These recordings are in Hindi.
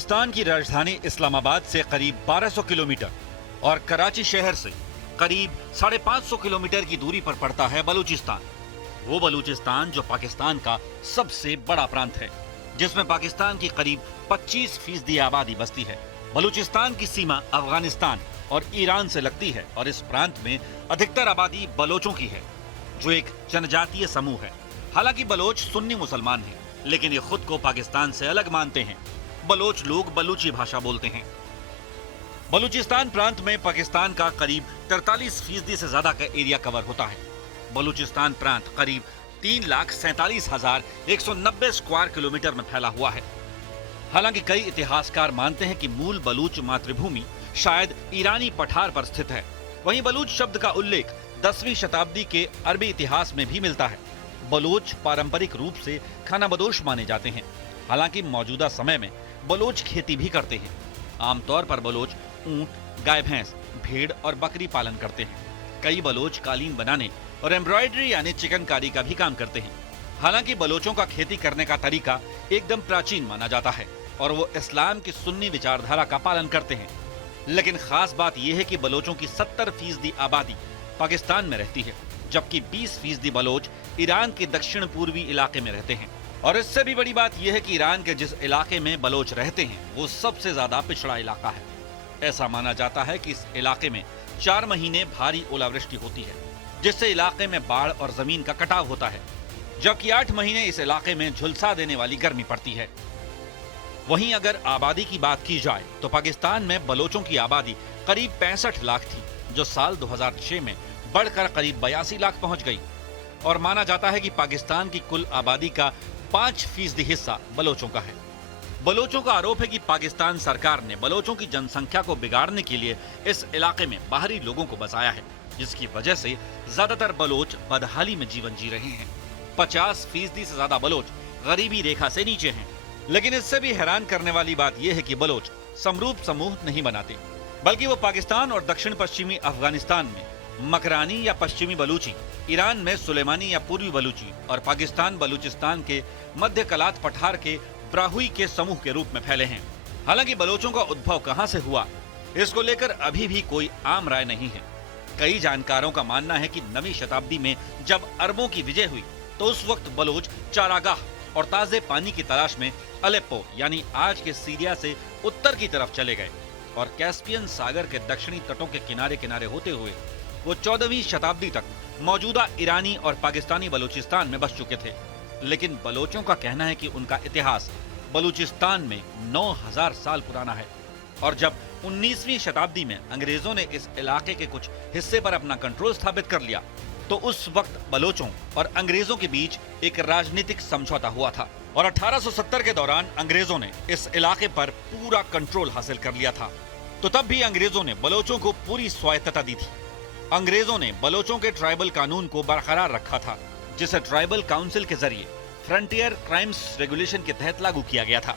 पाकिस्तान की राजधानी इस्लामाबाद से करीब 1200 किलोमीटर और कराची शहर से करीब 550 किलोमीटर की दूरी पर पड़ता है बलूचिस्तान। वो बलूचिस्तान जो पाकिस्तान का सबसे बड़ा प्रांत है, जिसमें पाकिस्तान की करीब 25% आबादी बसती है। बलूचिस्तान की सीमा अफगानिस्तान और ईरान से लगती है और इस प्रांत में अधिकतर आबादी बलोचों की है, जो एक जनजातीय समूह है। हालांकि बलोच सुन्नी मुसलमान हैं, लेकिन ये खुद को पाकिस्तान से अलग मानते हैं। बलोच लोग बलूची भाषा बोलते हैं। बलूचिस्तान प्रांत में पाकिस्तान का करीब 43% से ज्यादा का एरिया कवर होता है। बलूचिस्तान प्रांत करीब 3,47,190 स्क्वायर किलोमीटर में फैला हुआ है। हालांकि कई इतिहासकार मानते हैं कि मूल बलूच मातृभूमि शायद ईरानी पठार पर स्थित है। वहीं बलूच शब्द का उल्लेख 10वीं शताब्दी के अरबी इतिहास में भी मिलता है। बलोच पारंपरिक रूप से खानाबदोश माने जाते हैं। हालांकि मौजूदा समय में बलोच खेती भी करते हैं। आमतौर पर बलोच ऊंट, गाय भैंस, भेड़ और बकरी पालन करते हैं। कई बलोच कालीन बनाने और एम्ब्रॉयडरी यानी चिकनकारी का भी काम करते हैं। हालांकि बलोचों का खेती करने का तरीका एकदम प्राचीन माना जाता है और वो इस्लाम की सुन्नी विचारधारा का पालन करते हैं। लेकिन खास बात यह है कि बलोचों की 70% आबादी पाकिस्तान में रहती है, जबकि 20% बलोच ईरान के दक्षिण पूर्वी इलाके में रहते हैं। और इससे भी बड़ी बात यह है कि ईरान के जिस इलाके में बलोच रहते हैं वो सबसे ज्यादा पिछड़ा इलाका है। ऐसा माना जाता है कि इस इलाके में 4 महीने भारी ओलावृष्टि होती है, जिससे इलाके में बाढ़ और जमीन का कटाव होता है, जबकि 8 महीने इस इलाके में झुलसा देने वाली गर्मी पड़ती है। वहीं अगर आबादी की बात की जाए तो पाकिस्तान में बलोचों की आबादी करीब 65 लाख थी, जो साल 2006 में बढ़कर करीब 82 लाख पहुंच गई। और माना जाता है कि पाकिस्तान की कुल आबादी का 5% हिस्सा बलोचों का है। बलोचों का आरोप है कि पाकिस्तान सरकार ने बलोचों की जनसंख्या को बिगाड़ने के लिए इस इलाके में बाहरी लोगों को बसाया है, जिसकी वजह से ज्यादातर बलोच बदहाली में जीवन जी रहे हैं। 50% से ज्यादा बलोच गरीबी रेखा से नीचे हैं। लेकिन इससे भी हैरान करने वाली बात यह है कि बलोच समरूप समूह नहीं बनाते, बल्कि वो पाकिस्तान और दक्षिण पश्चिमी अफगानिस्तान में मकरानी या पश्चिमी बलूची, ईरान में सुलेमानी या पूर्वी बलूची और पाकिस्तान बलूचिस्तान के मध्य कलात पठार के ब्राहुई के समूह के रूप में फैले हैं। हालांकि बलोचों का उद्भव कहां से हुआ, इसको लेकर अभी भी कोई आम राय नहीं है। कई जानकारों का मानना है कि 9वीं शताब्दी में जब अरबों की विजय हुई तो उस वक्त बलोच चारागाह और ताजे पानी की तलाश में अलेप्पो यानी आज के सीरिया से उत्तर की तरफ चले गए और कैस्पियन सागर के दक्षिणी तटों के किनारे किनारे होते हुए वो 14वीं शताब्दी तक मौजूदा ईरानी और पाकिस्तानी बलूचिस्तान में बस चुके थे। लेकिन बलोचों का कहना है कि उनका इतिहास बलूचिस्तान में 9000 साल पुराना है और जब 19वीं शताब्दी में अंग्रेजों ने इस इलाके के कुछ हिस्से पर अपना कंट्रोल स्थापित कर लिया तो उस वक्त बलोचों और अंग्रेजों के बीच एक राजनीतिक समझौता हुआ था और 1870 के दौरान अंग्रेजों ने इस इलाके पर पूरा कंट्रोल हासिल कर लिया था। तो तब भी अंग्रेजों ने बलोचों को पूरी स्वायत्तता दी थी। अंग्रेजों ने बलोचों के ट्राइबल कानून को बरकरार रखा था, जिसे ट्राइबल काउंसिल के जरिए फ्रंटियर क्राइम्स रेगुलेशन के तहत लागू किया गया था।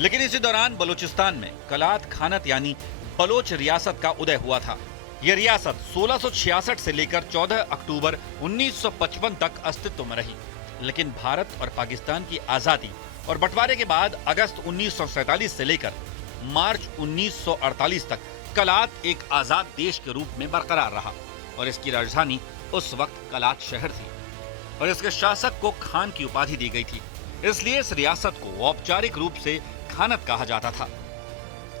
लेकिन इसी दौरान बलूचिस्तान में कलात खानत यानी बलोच रियासत का उदय हुआ था। यह रियासत 1666 से लेकर 14 अक्टूबर 1955 तक अस्तित्व में रही। लेकिन भारत और पाकिस्तान की आजादी और बंटवारे के बाद अगस्त 1947 से लेकर मार्च 1948 तक कलात एक आजाद देश के रूप में बरकरार रहा और इसकी राजधानी उस वक्त कलात शहर थी और इसके शासक को खान की उपाधि दी गई थी। इसलिए इस रियासत को औपचारिक रूप से खानत कहा जाता था।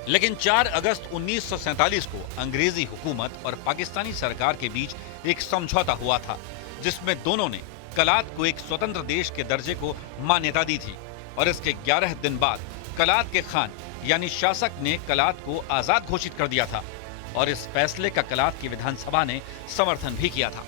लेकिन 4 अगस्त 1947 को अंग्रेजी हुकूमत और पाकिस्तानी सरकार के बीच एक समझौता हुआ था, जिसमें दोनों ने कलात को एक स्वतंत्र देश के दर्जे को मान्यता दी थी और इसके 11 दिन बाद कलात के खान यानी शासक ने कलात को आजाद घोषित कर दिया था और इस फैसले का कलात की विधानसभा ने समर्थन भी किया था।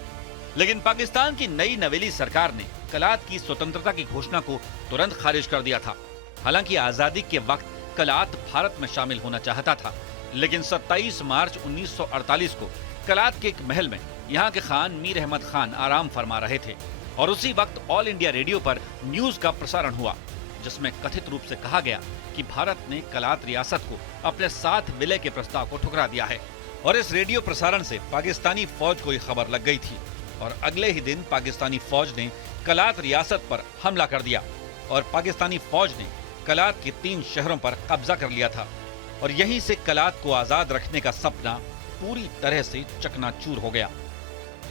लेकिन पाकिस्तान की नई नवेली सरकार ने कलात की स्वतंत्रता की घोषणा को तुरंत खारिज कर दिया था। हालांकि आजादी के वक्त कलात भारत में शामिल होना चाहता था, लेकिन 27 मार्च 1948 को कलात के एक महल में यहाँ के खान मीर अहमद खान आराम फरमा रहे थे और उसी वक्त ऑल इंडिया रेडियो पर न्यूज का प्रसारण हुआ, जिसमें कथित रूप से कहा गया कि भारत ने कलात रियासत को अपने साथ विलय के प्रस्ताव को ठुकरा दिया है। और इस रेडियो प्रसारण से पाकिस्तानी फौज को खबर लग गई थी और अगले ही दिन पाकिस्तानी फौज ने कलात रियासत पर हमला कर दिया और पाकिस्तानी फौज ने कलात के 3 शहरों पर कब्जा कर लिया था और यहीं से कलात को आजाद रखने का सपना पूरी तरह से चकनाचूर हो गया।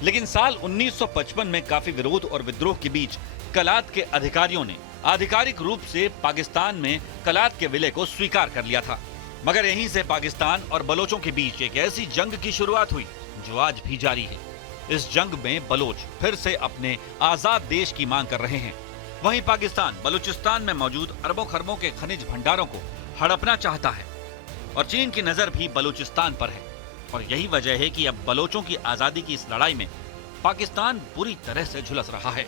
लेकिन साल 1955 में काफी विरोध और विद्रोह के बीच कलात के अधिकारियों ने आधिकारिक रूप से पाकिस्तान में कलात के विलय को स्वीकार कर लिया था। मगर यहीं से पाकिस्तान और बलोचों के बीच एक ऐसी जंग की शुरुआत हुई जो आज भी जारी है। इस जंग में बलोच फिर से अपने आजाद देश की मांग कर रहे हैं। वहीं पाकिस्तान बलूचिस्तान में मौजूद अरबों खरबों के खनिज भंडारों को हड़पना चाहता है और चीन की नजर भी बलूचिस्तान पर है। और यही वजह है कि अब बलोचों की आजादी की इस लड़ाई में पाकिस्तान बुरी तरह से झुलस रहा है।